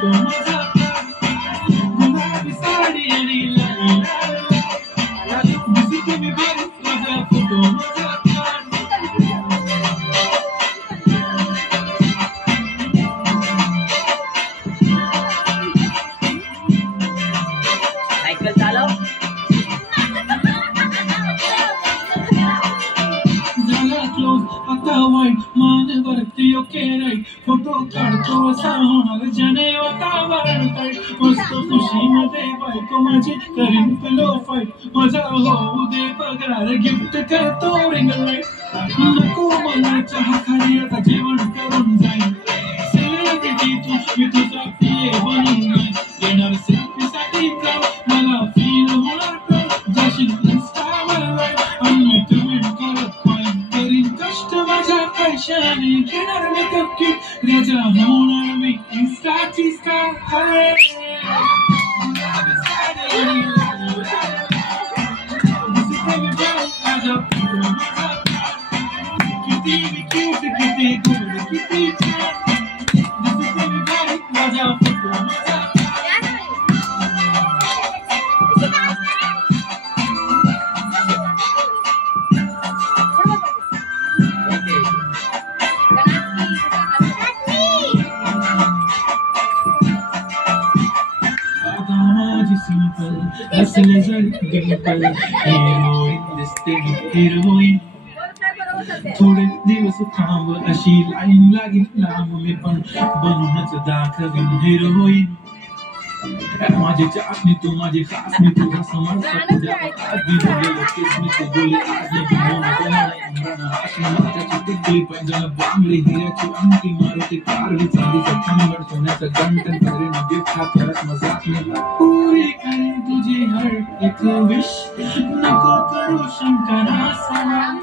photo माझा गुलाबी साडी आणि लाल दिसते मी बरीच माझा फोटो माझा सायकल चालव झाला क्लोज आता वाईट मानवरती ओके राईट फोटो काढतो असा होणार ज्याने वातावरण टाईट मस्त खुशीमध्ये बायको माझी करीन पिलो फाईट माझा होऊ दे पगार गिफ्ट करतो रिंग लाईट नको मला चहा खाली आता जेवण करून जाईन सेलिब्रिटी तू मी तुझा पिये बनून नाही येणार सेल्फीसाठी जाऊ मला फील होणार तर जाशील इंस्टावर लाईट आणि कमेंट करत पाहिजे करीन कष्ट माझ्या पैशाने घेणार मेकअप किट राजा होणार मी इंस्टाची स्टार किती क्यूट किती गुड किती छान माझा फोटो माझा simple असले जरी डिंपल हिरोईन दिसते हिरोईन थोडे दिवस थांब अशी लाईन लागेल लांब मी पण बनूनच दाखवीन हिरोईन माझी चाचणी तू माझी खास मी तुझा समज आधी बोलले केस मी तू बोले आज त्याची टिकली पैंजण बांगली हिऱ्याची अंगठी मारुती कारली चांदीचा कमळ सोन्याचं गंटन करीन गिफ्ट हा करत मजाक मला पुरी करेन तुझी हर एक विश नको करू शंकरा सवाल